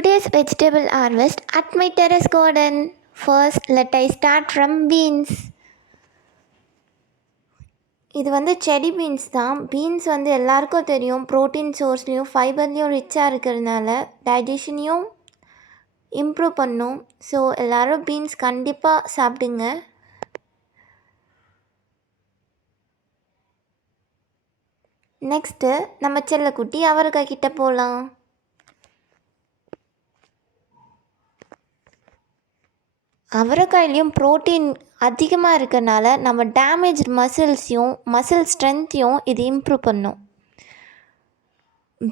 Today's vegetable harvest at my terrace garden. First, let I start from beans. இது வந்து செடி beans தான். Beans வந்து எல்லாருக்கும் தெரியும், ப்ரோட்டீன் சோர்ஸ்லேயும் ஃபைபர்லேயும் ரிச்சாக இருக்கிறதுனால டைஜஷனையும் இம்ப்ரூவ் பண்ணும். ஸோ எல்லோரும் பீன்ஸ் கண்டிப்பாக சாப்பிடுங்க. நெக்ஸ்ட்டு நம்ம செல்லக்குட்டி அவரைக்காய் கிட்ட போகலாம். அவரைக்காயிலையும் ப்ரோட்டீன் அதிகமாக இருக்கிறனால நம்ம டேமேஜ் மசில் ஸ்ட்ரென்த்தையும் இது இம்ப்ரூவ் பண்ணும்.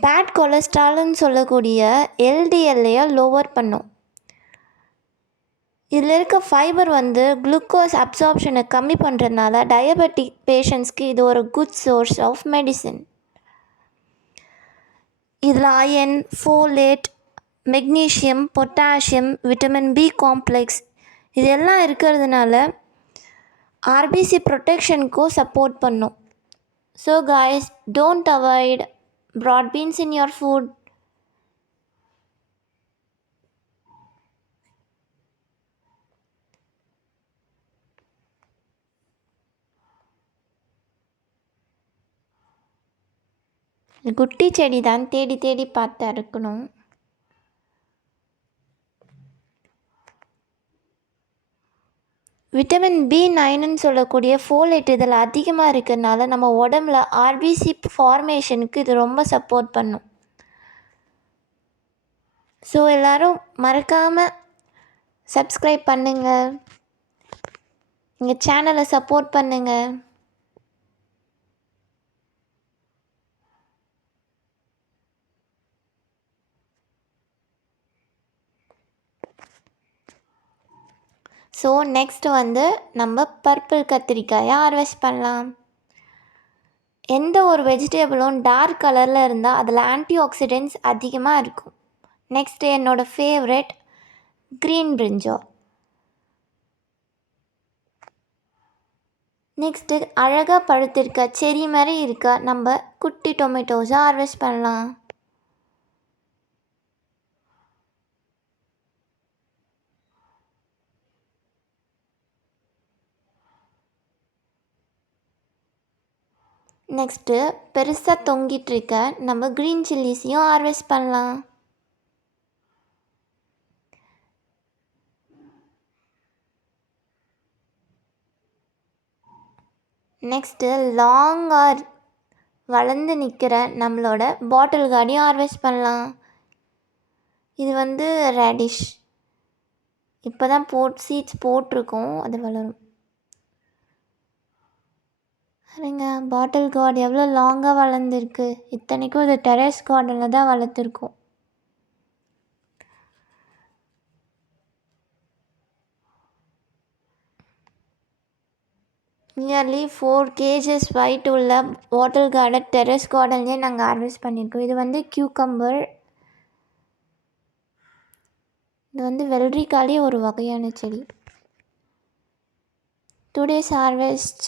பேட் கொலஸ்ட்ரால்னு சொல்லக்கூடிய எல்டிஎல்லையை லோவர் பண்ணும். இதில் இருக்க ஃபைபர் வந்து குளுக்கோஸ் அப்சார்ப்ஷனை கம்மி பண்ணுறதுனால டயபெட்டிக் பேஷண்ட்ஸ்க்கு இது ஒரு குட் சோர்ஸ் ஆஃப் மெடிசின். இதில் iron, folate, magnesium, potassium, vitamin B complex இதெல்லாம் இருக்கிறதுனால ஆர்பிசி ப்ரொடெக்ஷனுக்கும் சப்போர்ட் பண்ணும். So guys, don't avoid broad beans in your food. குட்டி செடி தான், தேடி தேடி பார்த்து அறுக்கணும். விட்டமின் B9ன்னு சொல்லக்கூடிய ஃபோலேட் இதில் அதிகமாக இருக்கிறதுனால நம்ம உடம்புல ஆர்பிசி ஃபார்மேஷனுக்கு இது ரொம்ப சப்போர்ட் பண்ணும். ஸோ எல்லோரும் மறக்காமல் சப்ஸ்கிரைப் பண்ணுங்கள், எங்கள் சேனலை சப்போர்ட் பண்ணுங்கள். ஸோ நெக்ஸ்ட்டு வந்து நம்ம பர்பிள் கத்திரிக்காயை ஹார்வெஸ்ட் பண்ணலாம். எந்த ஒரு வெஜிடபிளும் டார்க் கலரில் இருந்தால் அதில் ஆன்டி ஆக்சிடென்ட்ஸ் அதிகமாக இருக்கும். நெக்ஸ்ட்டு என்னோடய ஃபேவரெட் க்ரீன் பிரிஞ்சால். நெக்ஸ்ட்டு அழகாக பழுத்திருக்க செரி மாதிரி இருக்க நம்ம குட்டி டொமேட்டோஸை ஹார்வெஸ்ட் பண்ணலாம். நெக்ஸ்ட்டு பெருசாக தொங்கிட்டுருக்க நம்ம க்ரீன் சில்லிஸையும் ஹார்வெஸ்ட் பண்ணலாம். நெக்ஸ்ட்டு லாங்காக வளர்ந்து நிற்கிற நம்மளோட பாட்டில் கார்டையும் ஹார்வெஸ்ட் பண்ணலாம். இது வந்து ரேடிஷ், இப்போ தான் சீட்ஸ் போட்டிருக்கோம், அது வளரும். சரிங்க, பாட்டில் கார்டு எவ்வளோ லாங்காக வளர்ந்துருக்கு. இத்தனைக்கும் இது டெரஸ் கார்டனில் தான் வளர்த்துருக்கோம். நியர்லி 4 kgs weight உள்ள பாட்டில் கார்டை டெரஸ் கார்டன்லேயே நாங்கள் ஹார்வெஸ்ட் பண்ணியிருக்கோம். இது வந்து கியூக்கம்பர், இது வந்து வெள்ளரிக்காலே ஒரு வகையான செடி. Today's harvest